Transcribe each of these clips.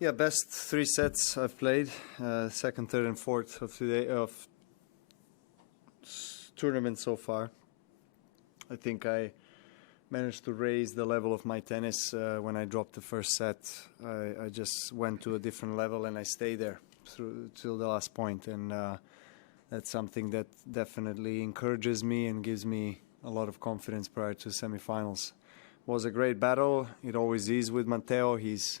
Yeah, best 3 sets I've played, second, third, and fourth of tournament so far. I think I managed to raise the level of my tennis when I dropped the first set. I just went to a different level and I stayed there till the last point, and that's something that definitely encourages me and gives me a lot of confidence prior to semifinals. It was a great battle. It always is with Matteo. He's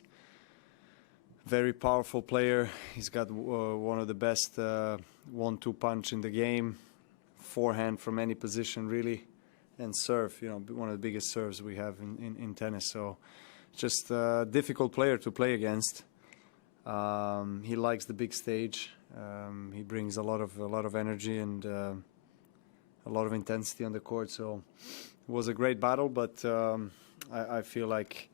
very powerful player. He's got one of the best 1-2 punch in the game, forehand from any position really, and serve, one of the biggest serves we have in tennis. So just a difficult player to play against. He likes the big stage. He brings a lot of energy and a lot of intensity on the court. So it was a great battle, but I feel like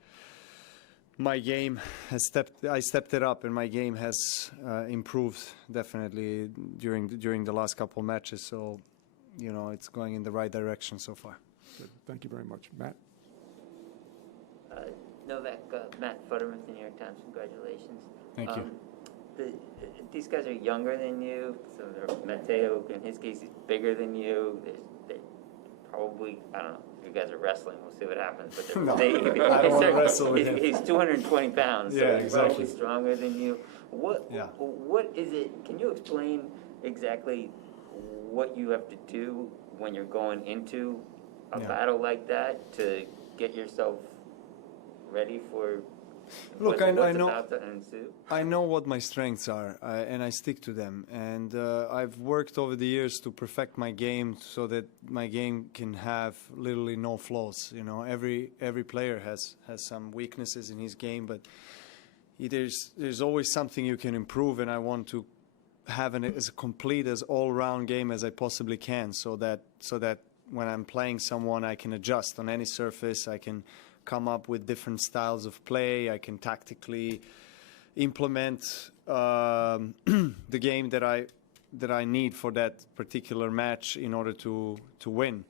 my game has I stepped it up, and my game has improved definitely during the last couple matches. So, it's going in the right direction so far. Good. Thank you very much, Matt. Novak, Matt Futterman, the New York Times. Congratulations. Thank you. These guys are younger than you. So Matteo, in his case, he's bigger than you. They probably, I don't know. You guys are wrestling. We'll see what happens. But no, I don't want to wrestle with him. He's 220 pounds, so he's exactly. probably stronger than you. What is it? Can you explain exactly what you have to do when you're going into a battle like that to get yourself ready for what's about to ensue? I know what my strengths are, and I stick to them. And I've worked over the years to perfect my game so that my game can have literally no flaws. Every player has some weaknesses in his game, but there's always something you can improve, and I want to have as complete as all-round game as I possibly can, so that when I'm playing someone, I can adjust on any surface. I can come up with different styles of play. I can tactically implement the game that I need for that particular match in order to win.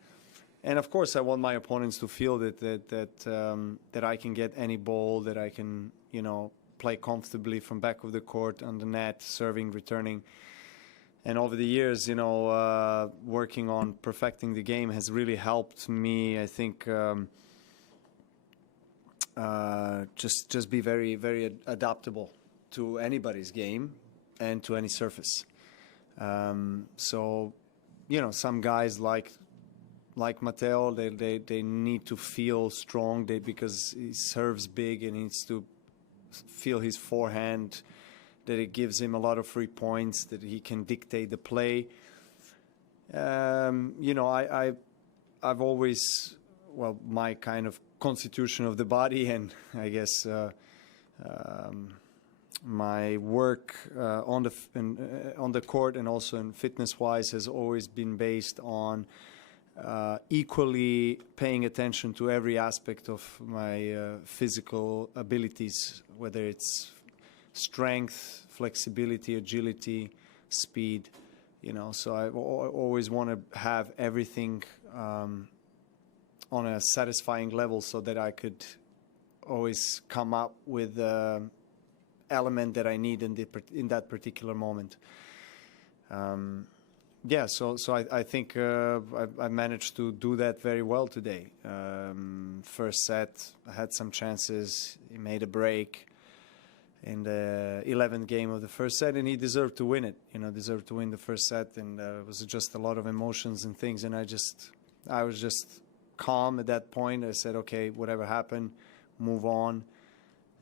And of course, I want my opponents to feel that I can get any ball, that I can play comfortably from back of the court, on the net, serving, returning. And over the years, working on perfecting the game has really helped me, I think, just be very, very adaptable to anybody's game and to any surface. So, some guys like Matteo, they need to feel strong because he serves big and needs to feel his forehand, that it gives him a lot of free points, that he can dictate the play. I've always, my kind of constitution of the body, and I guess my work on the court and also in fitness-wise has always been based on equally paying attention to every aspect of my physical abilities, whether it's strength, flexibility, agility, speed. So I always want to have everything on a satisfying level, so that I could always come up with the element that I need in that particular moment. So I think I managed to do that very well today. First set, I had some chances. He made a break in the 11th game of the first set, and he deserved to win it. Deserved to win the first set, and it was just a lot of emotions and things. And I was just calm at that point. I said, okay, whatever happened, move on.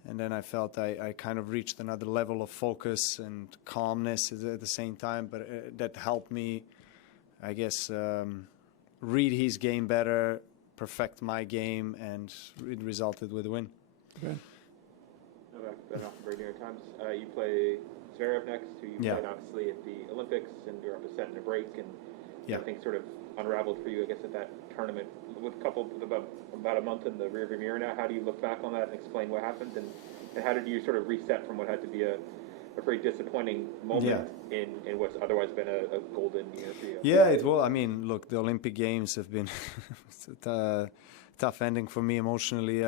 And then I felt I kind of reached another level of focus and calmness at the same time. But that helped me, I guess, read his game better, perfect my game, and it resulted with a win. Okay. Novak, from New York Times. You play Zverev next, who you played obviously at the Olympics, and you're up a set and a break, and things sort of unraveled for you, I guess, at that tournament. With about a month in the rearview mirror now, how do you look back on that and explain what happened, and how did you sort of reset from what had to be a very disappointing moment in what's otherwise been a golden year for you? Yeah, it will. I mean, look, the Olympic Games have been it's a tough ending for me emotionally.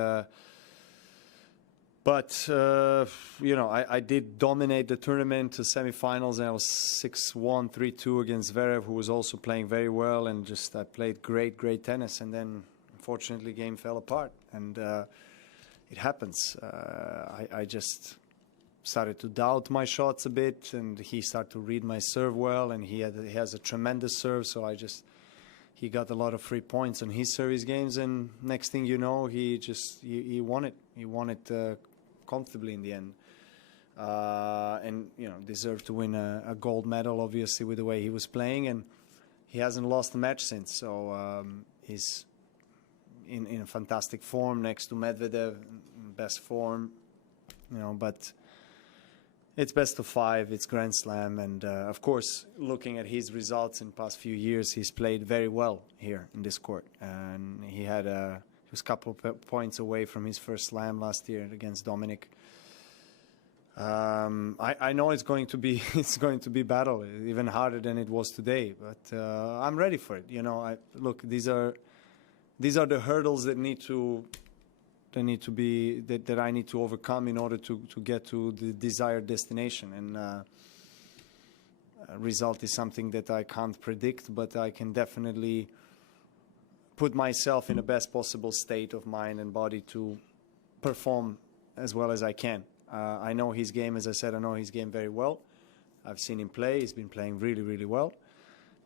But, I did dominate the tournament to semifinals, and I was 6-1, 3-2 against Zverev, who was also playing very well, and just I played great tennis, and then unfortunately game fell apart, and it happens. I just started to doubt my shots a bit, and he started to read my serve well, and he has a tremendous serve, so he got a lot of free points on his service games, and next thing you know, he won it. He won it comfortably in the end, and deserved to win a gold medal, obviously, with the way he was playing, and he hasn't lost a match since. So he's in a fantastic form next to Medvedev, best form, but it's best of 5, it's Grand Slam, and of course, looking at his results in the past few years, he's played very well here in this court, and he was a couple of points away from his first slam last year against Dominic. I know it's going to be battle, even harder than it was today, but I'm ready for it. Look, these are the hurdles that I need to overcome in order to get to the desired destination. And result is something that I can't predict, but I can definitely put myself in the best possible state of mind and body to perform as well as I can. I know his game, as I said, I know his game very well. I've seen him play. He's been playing really well.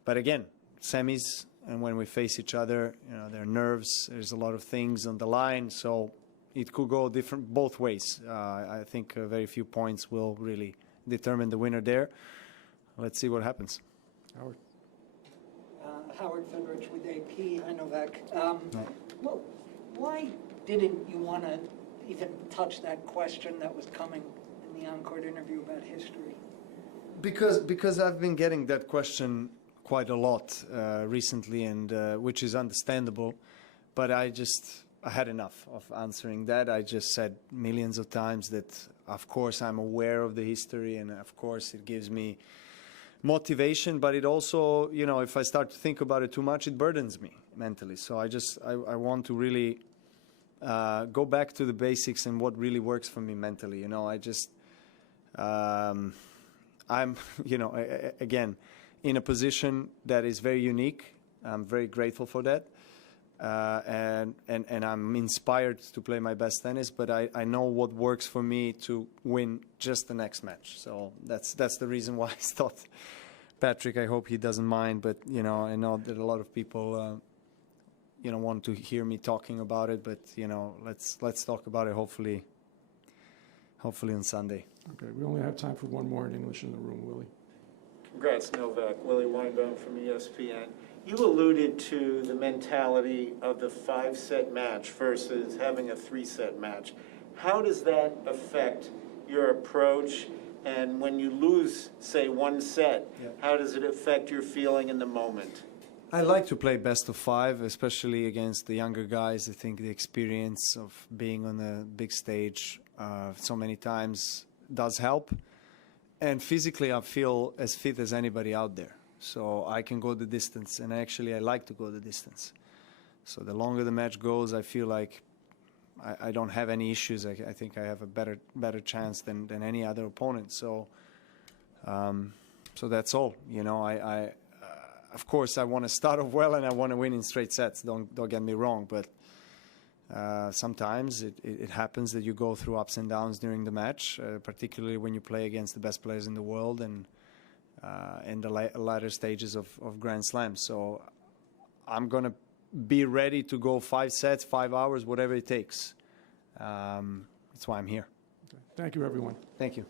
But again, semis, and when we face each other, there are nerves. There's a lot of things on the line, so it could go both ways. I think very few points will really determine the winner there. Let's see what happens. Howard. Howard Federich with AP. Hi, Novak. Well, why didn't you want to even touch that question that was coming in the on-court interview about history? Because I've been getting that question quite a lot recently, and which is understandable. But I had enough of answering that. I just said millions of times that, of course, I'm aware of the history, and of course it gives me motivation, but it also, if I start to think about it too much, it burdens me mentally. So I want to really go back to the basics and what really works for me mentally. I'm, again, in a position that is very unique. I'm very grateful for that. And I'm inspired to play my best tennis, but I know what works for me to win just the next match. So that's the reason why I thought, Patrick, I hope he doesn't mind, but I know that a lot of people want to hear me talking about it, but let's talk about it hopefully on Sunday. Okay, we only have time for one more in English in the room, Willie. Congrats, Novak. Willie Weinbaum from ESPN. You alluded to the mentality of the 5-set match versus having a 3-set match. How does that affect your approach? And when you lose, say, 1 set, how does it affect your feeling in the moment? I like to play best of 5, especially against the younger guys. I think the experience of being on a big stage so many times does help. And physically, I feel as fit as anybody out there. So I can go the distance, and actually I like to go the distance. So the longer the match goes, I feel like I don't have any issues. I think I have a better chance than any other opponent. So so that's all. I of course I want to start off well and I want to win in straight sets. Don't get me wrong, but sometimes it happens that you go through ups and downs during the match, particularly when you play against the best players in the world and in the latter stages of Grand Slam. So I'm going to be ready to go 5 sets, 5 hours, whatever it takes. That's why I'm here. Okay. Thank you, everyone. Thank you.